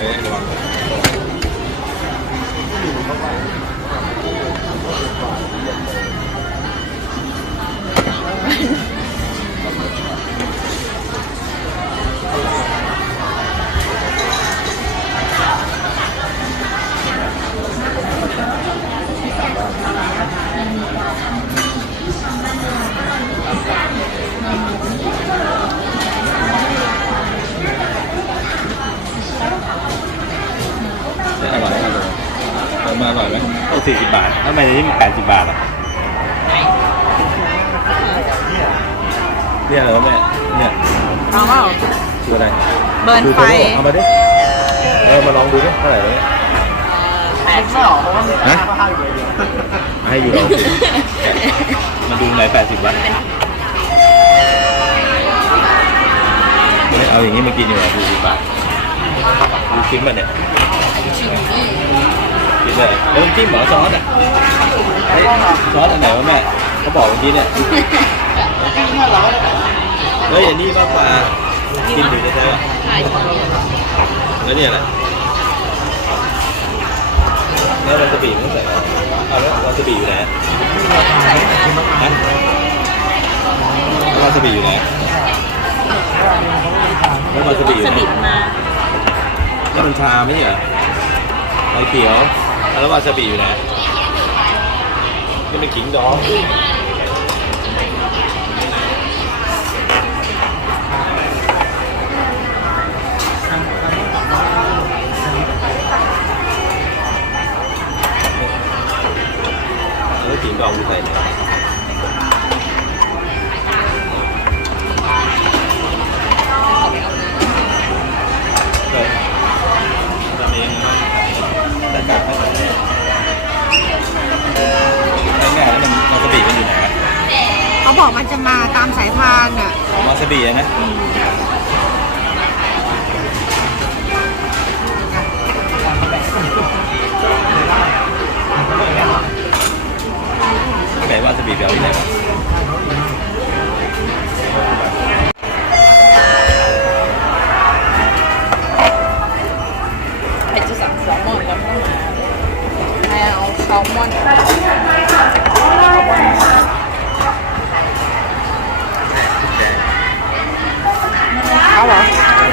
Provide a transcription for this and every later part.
เเอามาอร่อยไหมเอาสี่สิบบาททำไมในนี้มีแปดสิบบาทอะเนี่ยเหรอแม่เนี่ยเอาเปล่าคืออะไรเบิร์นดูไฟตัวนี้เอามาดิเออมาลองดูดิเท่าไหร่เนี่ยแปดสิบฮะให้อยู่ลองสิมาดูไหนแปดสิบบาทไม่เอาอย่างนี้มากินดีกว่าสี่สิบบาทดูชิ้นมันเนี่ยกิน เลยแล้วน้ำจิ้มเหรอซอสอะเฮ้ยซอสอันไหนวะแม่เขาบอกเมื่อกี้เนี่ยเฮ้ยอันนี้มากกว่ากินอยู่แท้ๆอะใช่แล้วเนี่ยอะไรแล้ววาซาบิมันใส่อะไรเอาแล้ววาซาบิอยู่ไหนฮะแล้วาซาบิอยู่ไหนแล้ววาซาบิอยู่ไหนมานี่มันชาไม่ใช่เหรอไอเขียว แล้ววาซาบิอยู่ไหนนี่มันขิงดองแล้วขิงดองอยู่ใส่ไหน เขาบอกมันจะมาตามสายพานอะวาซาบิอะนะไหนวาซาบิไปเอาที่ไหนวะใครจะสั่งแซลมอนแล้วก็มาใครเอาแซลมอน เอาเหรอ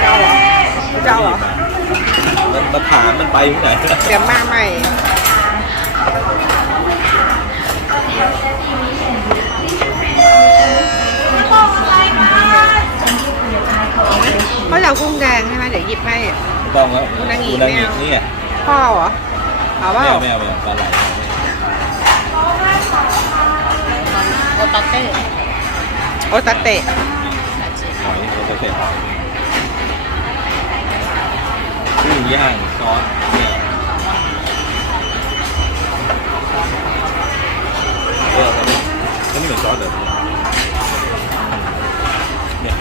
เอาเหรอจะเอาเหรอ มันมาถามมันไปที่ไหนเดี๋ยวมาใหม่เขาจะเอากุ้งแดงใช่ไหมเดี๋ยวหยิบให้ ไม่ต้องแล้วอุนางิอุนางิไม่เอานี่ไงพ่อเหรอเอาเปไม่ล่าเอาไม่เอาไม่เอาปลาไหลโอตาเต้โอตาเตะหอยเราจะเสร็จหอย đủ nhà hàng có mẹ Ờ, cái này mình có được. Nè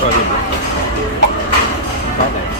Coi đi Có này.